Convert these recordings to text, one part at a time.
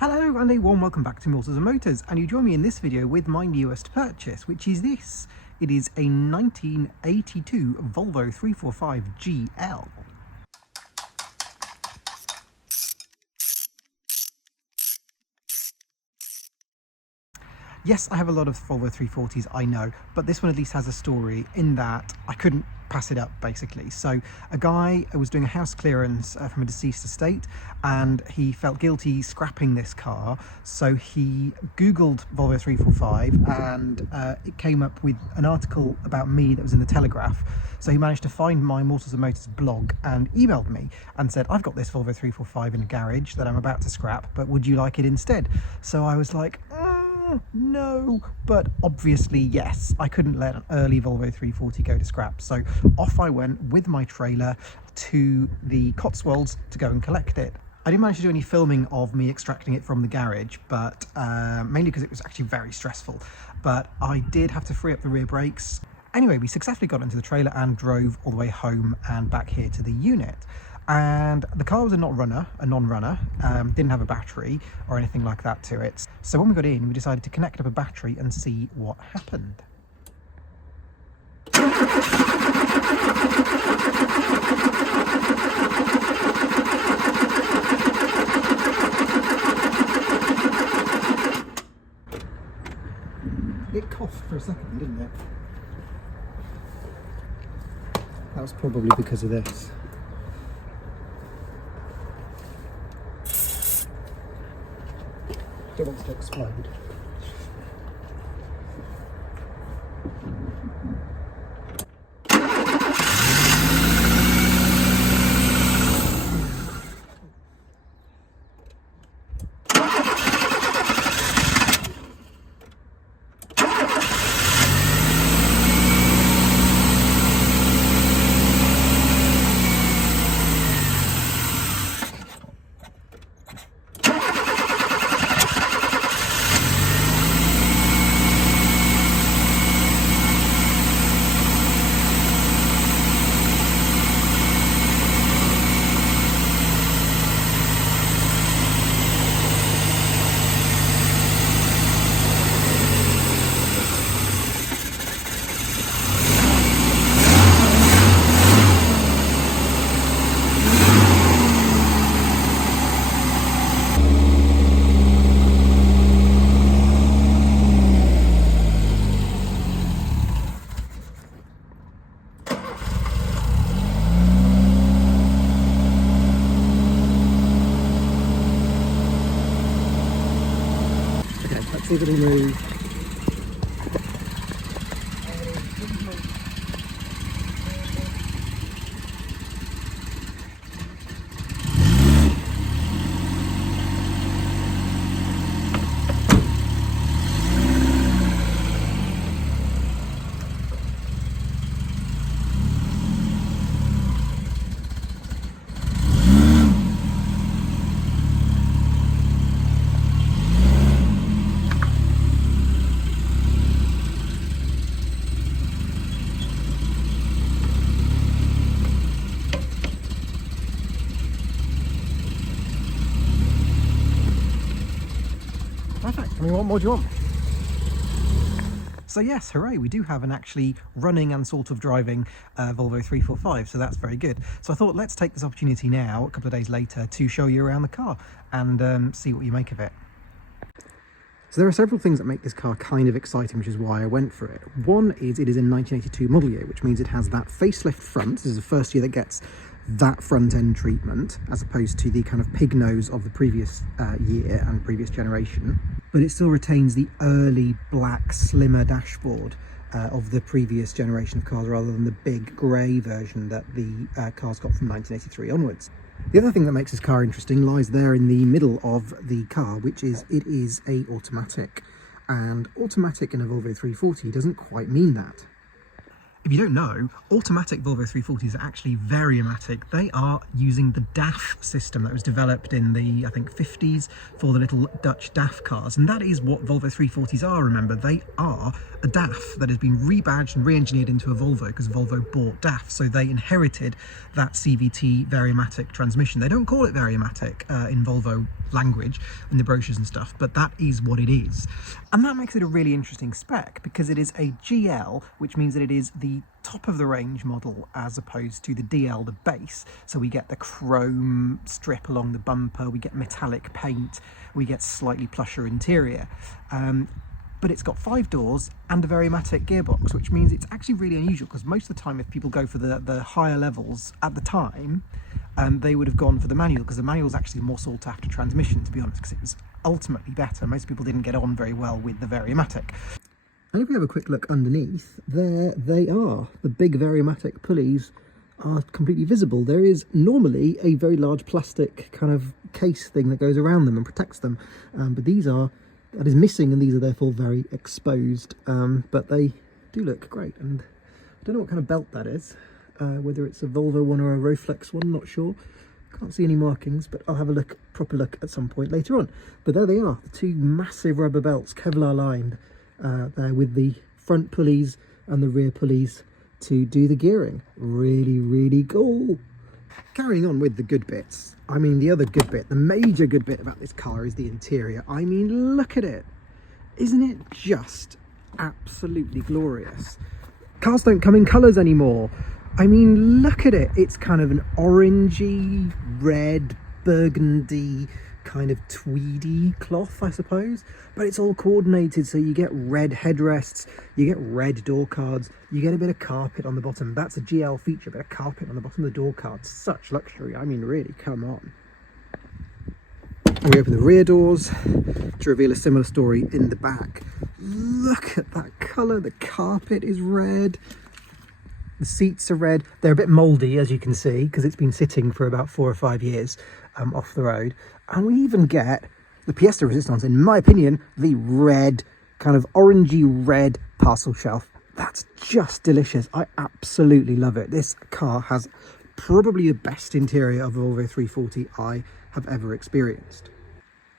Hello and a warm welcome back to Mortars and Motors, and you join me in this video with my newest purchase, which is this. It is a 1982 Volvo 345 GL. Yes, I have a lot of Volvo 340s, I know, but this one at least has a story in that I couldn't pass it up, basically. So a guy was doing a house clearance from a deceased estate, and he felt guilty scrapping this car, so he googled Volvo 345 and it came up with an article about me that was in the Telegraph. So he managed to find my Mortars and Motors blog and emailed me and said, I've got this Volvo 345 in a garage that I'm about to scrap, but would you like it instead? So I was like, no, but obviously yes. I couldn't let an early Volvo 340 go to scrap, so off I went with my trailer to the Cotswolds to go and collect it. I didn't manage to do any filming of me extracting it from the garage, but mainly because it was actually very stressful, but I did have to free up the rear brakes. Anyway, we successfully got into the trailer and drove all the way home and back here to the unit. And the car was a non-runner, didn't have a battery or anything like that to it. So when we got in, we decided to connect up a battery and see what happened. It coughed for a second, didn't it? That was probably because of this. Don't want it to explode. See if it'll move. Perfect. I mean, what more do you want? So yes, hooray, we do have an actually running and sort of driving Volvo 345, so that's very good. So I thought let's take this opportunity now, a couple of days later, to show you around the car and see what you make of it. So there are several things that make this car kind of exciting, which is why I went for it. One is it is a 1982 model year, which means it has that facelift front. This is the first year that gets that front end treatment, as opposed to the kind of pig nose of the previous year and previous generation. But it still retains the early black, slimmer dashboard of the previous generation of cars, rather than the big grey version that the cars got from 1983 onwards. The other thing that makes this car interesting lies there in the middle of the car, which is it is a automatic, and automatic in a Volvo 340 doesn't quite mean that. If you don't know, automatic Volvo 340s are actually Variomatic. They are using the DAF system that was developed in the, I think, 50s for the little Dutch DAF cars. And that is what Volvo 340s are, remember. They are a DAF that has been rebadged and re-engineered into a Volvo because Volvo bought DAF. So they inherited that CVT Variomatic transmission. They don't call it Variomatic in Volvo language in the brochures and stuff, but that is what it is. And that makes it a really interesting spec because it is a GL, which means that it is the top of the range model as opposed to the DL, the base. So we get the chrome strip along the bumper, we get metallic paint, we get slightly plusher interior. But it's got 5 doors and a Variomatic gearbox, which means it's actually really unusual because most of the time if people go for the higher levels at the time, they would have gone for the manual because the manual is actually more sought after transmission, to be honest, because it was ultimately better. Most people didn't get on very well with the Variomatic. And if we have a quick look underneath, there they are. The big Variomatic pulleys are completely visible. There is normally a very large plastic kind of case thing that goes around them and protects them, but that is missing, and these are therefore very exposed, but they do look great. And I don't know what kind of belt that is, whether it's a Volvo one or a Roflex one, not sure. Can't see any markings, but I'll have a proper look at some point later on. But there they are, the 2 massive rubber belts, Kevlar lined, there with the front pulleys and the rear pulleys to do the gearing. Really, really cool. Carrying on with the good bits, I mean, the other good bit, the major good bit about this car is the interior. I mean, look at it. Isn't it just absolutely glorious? Cars don't come in colours anymore. I mean, look at it. It's kind of an orangey, red, burgundy, kind of tweedy cloth, I suppose, but it's all coordinated, so you get red headrests, you get red door cards, you get a bit of carpet on the bottom. That's a GL feature, a bit of carpet on the bottom of the door cards. Such luxury. I mean, really, come on. And we open the rear doors to reveal a similar story in the back. Look at that colour. The carpet is red. The seats are red. They're a bit mouldy, as you can see, because it's been sitting for about 4 or 5 years off the road. And we even get the pièce de résistance, in my opinion, the red, kind of orangey red parcel shelf. That's just delicious. I absolutely love it. This car has probably the best interior of a Volvo 340 I have ever experienced.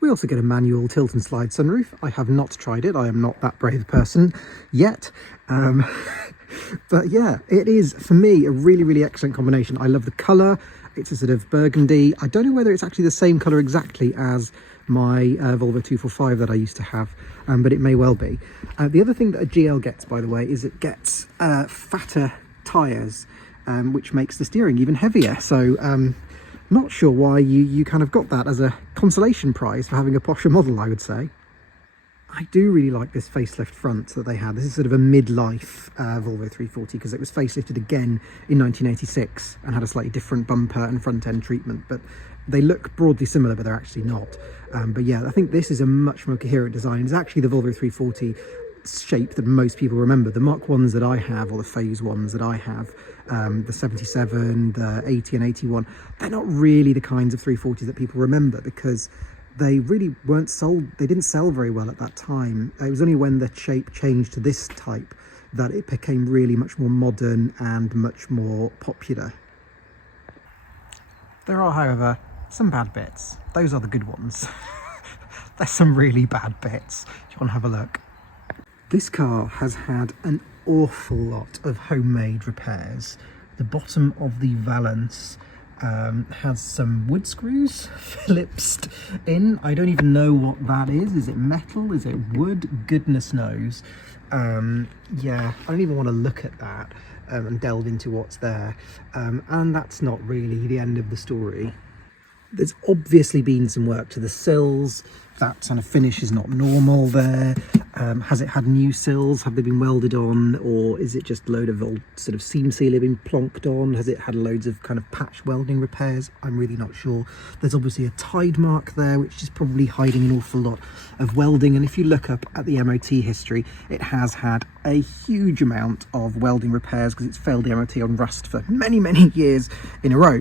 We also get a manual tilt and slide sunroof. I have not tried it. I am not that brave person yet. But yeah, it is, for me, a really, really excellent combination. I love the colour. It's a sort of burgundy. I don't know whether it's actually the same colour exactly as my Volvo 245 that I used to have, but it may well be. The other thing that a GL gets, by the way, is it gets fatter tyres, which makes the steering even heavier. So not sure why you kind of got that as a consolation prize for having a posher model, I would say. I do really like this facelift front that they had. This is sort of a midlife Volvo 340 because it was facelifted again in 1986 and had a slightly different bumper and front end treatment, but they look broadly similar, but they're actually not. But yeah, I think this is a much more coherent design. It's actually the Volvo 340 shape that most people remember. The Mark 1s that I have, or the Phase 1s that I have, the 77, the 80 and 81, they're not really the kinds of 340s that people remember because they really weren't sold. They didn't sell very well at that time. It was only when the shape changed to this type that it became really much more modern and much more popular. There are, however, some bad bits. Those are the good ones. There's some really bad bits. Do you want to have a look? This car has had an awful lot of homemade repairs. The bottom of the valance has some wood screws Phillipsed in. I don't even know what that is. Is it metal? Is it wood? Goodness knows. Yeah, I don't even want to look at that and delve into what's there. And that's not really the end of the story. There's obviously been some work to the sills. That kind of finish is not normal there. Has it had new sills? Have they been welded on? Or is it just a load of old sort of seam sealer been plonked on? Has it had loads of kind of patch welding repairs? I'm really not sure. There's obviously a tide mark there, which is probably hiding an awful lot of welding. And if you look up at the MOT history, it has had a huge amount of welding repairs because it's failed the MOT on rust for many, many years in a row.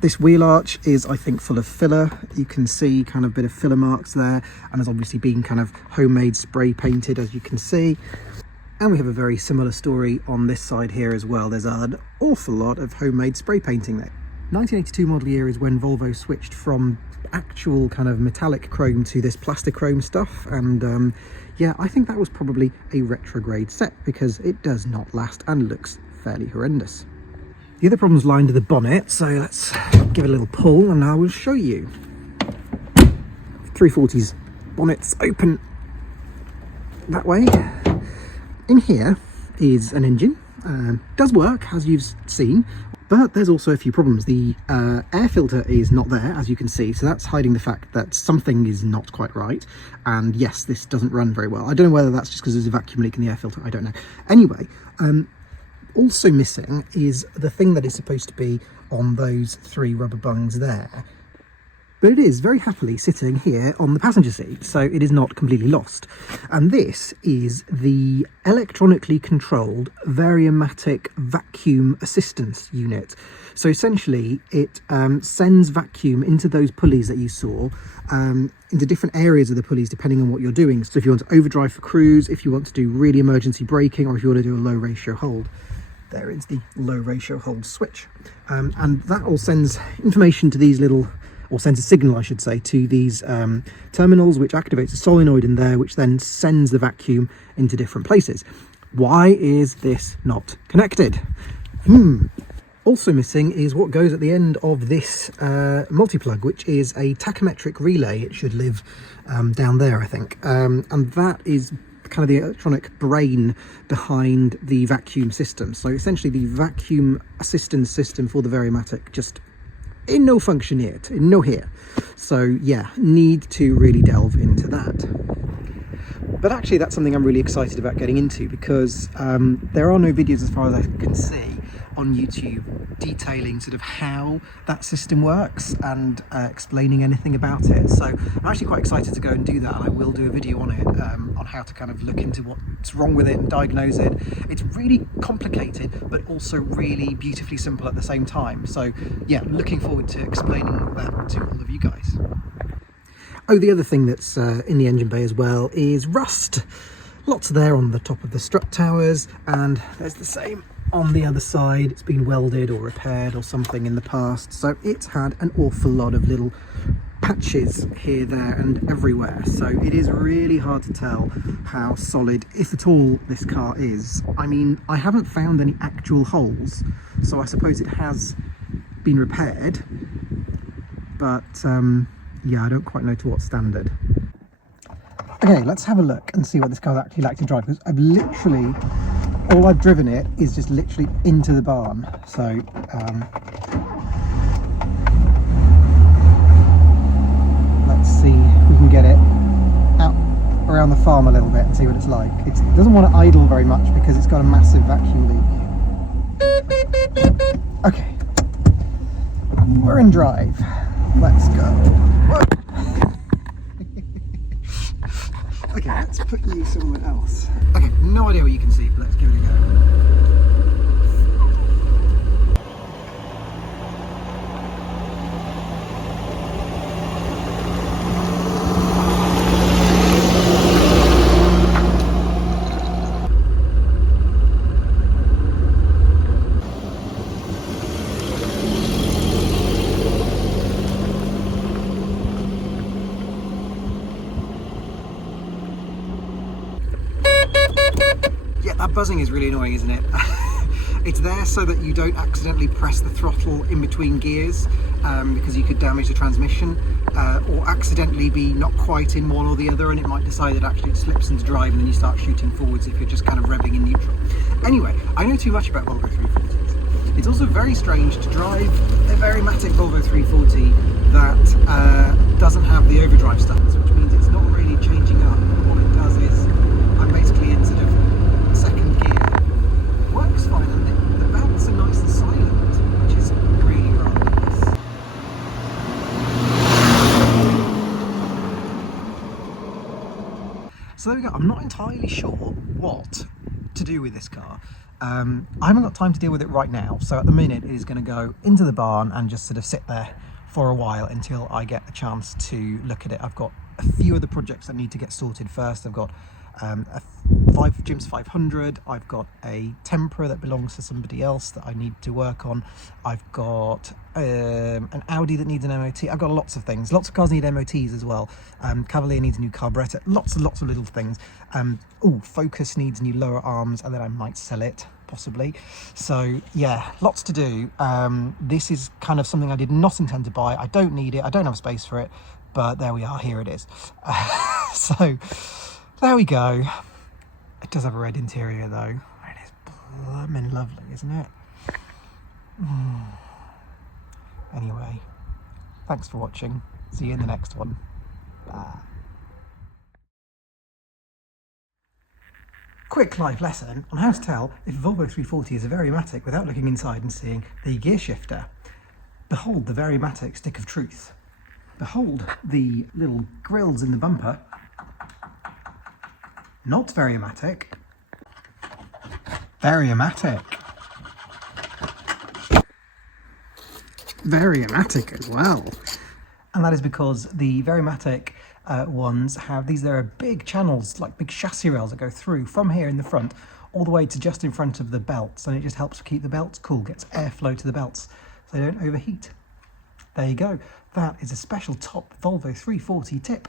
This wheel arch is, I think, full of filler. You can see kind of a bit of filler marks there, and has obviously been kind of homemade spray painted, as you can see. And we have a very similar story on this side here as well. There's an awful lot of homemade spray painting there. 1982 model year is when Volvo switched from actual kind of metallic chrome to this plastic chrome stuff, and yeah, I think that was probably a retrograde set because it does not last and looks fairly horrendous. The other problem's lying to the bonnet, so let's give it a little pull and I will show you. 340's bonnet's open that way. In here is an engine, does work as you've seen, but there's also a few problems. The air filter is not there, as you can see, so that's hiding the fact that something is not quite right. And yes, this doesn't run very well. I don't know whether that's just because there's a vacuum leak in the air filter, I don't know. Anyway, also missing is the thing that is supposed to be on those 3 rubber bungs there. But it is very happily sitting here on the passenger seat, so it is not completely lost. And this is the electronically controlled Variomatic vacuum assistance unit. So essentially it sends vacuum into those pulleys that you saw, into different areas of the pulleys depending on what you're doing. So if you want to overdrive for cruise, if you want to do really emergency braking, or if you want to do a low ratio hold. There is the low ratio hold switch. And that all sends information to these little, or sends a signal I should say, to these terminals, which activates a solenoid in there, which then sends the vacuum into different places. Why is this not connected? Also missing is what goes at the end of this multi-plug, which is a tachometric relay. It should live down there, I think. And that is kind of the electronic brain behind the vacuum system. So essentially the vacuum assistance system for the Variomatic just in no function yet, in no here. So yeah, need to really delve into that. But actually that's something I'm really excited about getting into, because there are no videos, as far as I can see, on YouTube detailing sort of how that system works and explaining anything about it. So I'm actually quite excited to go and do that, and I will do a video on it, on how to kind of look into what's wrong with it and diagnose it. It's really complicated, but also really beautifully simple at the same time. So yeah, looking forward to explaining that to all of you guys. Oh, the other thing that's in the engine bay as well is rust. Lots there on the top of the strut towers, and there's the same on the other side. It's been welded or repaired or something in the past, so it's had an awful lot of little patches here, there and everywhere. So it is really hard to tell how solid, if at all, this car is. I mean, I haven't found any actual holes, so I suppose it has been repaired, but yeah, I don't quite know to what standard. Okay, let's have a look and see what this car's actually like to drive, because I've literally, all I've driven it is just literally into the barn. So let's see if we can get it out around the farm a little bit and see what it's like. It doesn't want to idle very much because it's got a massive vacuum leak. Okay, we're in drive. Let's go. Whoa. Okay, let's put you somewhere else. Okay, no idea what you can see, but let's give it a go. Yeah, that buzzing is really annoying, isn't it? It's there so that you don't accidentally press the throttle in between gears, because you could damage the transmission, or accidentally be not quite in one or the other, and it might decide that actually it slips into drive and then you start shooting forwards if you're just kind of revving in neutral. Anyway, I know too much about Volvo 340s. It's also very strange to drive a Variomatic Volvo 340 that doesn't have the overdrive stuff, which means it's not really changing up. What it does is I'm basically in sort of second gear. Works fine, and the belts are nice and silent, which is really rather nice. So there we go. I'm not entirely sure what to do with this car. I haven't got time to deal with it right now, so at the minute it is going to go into the barn and just sort of sit there for a while until I get a chance to look at it. I've got a few of the projects that need to get sorted first. I've got a Jim's 500, I've got a Tempera that belongs to somebody else that I need to work on, I've got an Audi that needs an MOT, I've got lots of things. Lots of cars need MOTs as well. Cavalier needs a new carburettor, lots and lots of little things. Focus needs new lower arms, and then I might sell it, possibly. So yeah, lots to do. This is kind of something I did not intend to buy. I don't need it, I don't have space for it, but there we are, here it is. So there we go. It does have a red interior though. It is blooming lovely, isn't it? Anyway, thanks for watching. See you in the next one. Bye. Quick life lesson on how to tell if a Volvo 340 is a Variomatic without looking inside and seeing the gear shifter. Behold the Variomatic stick of truth. Behold the little grills in the bumper. Not Variomatic. Variomatic. Variomatic as well. And that is because the Variomatic ones have these, there are big channels, like big chassis rails that go through from here in the front all the way to just in front of the belts, and it just helps keep the belts cool, gets airflow to the belts so they don't overheat. There you go. That is a special top Volvo 340 tip.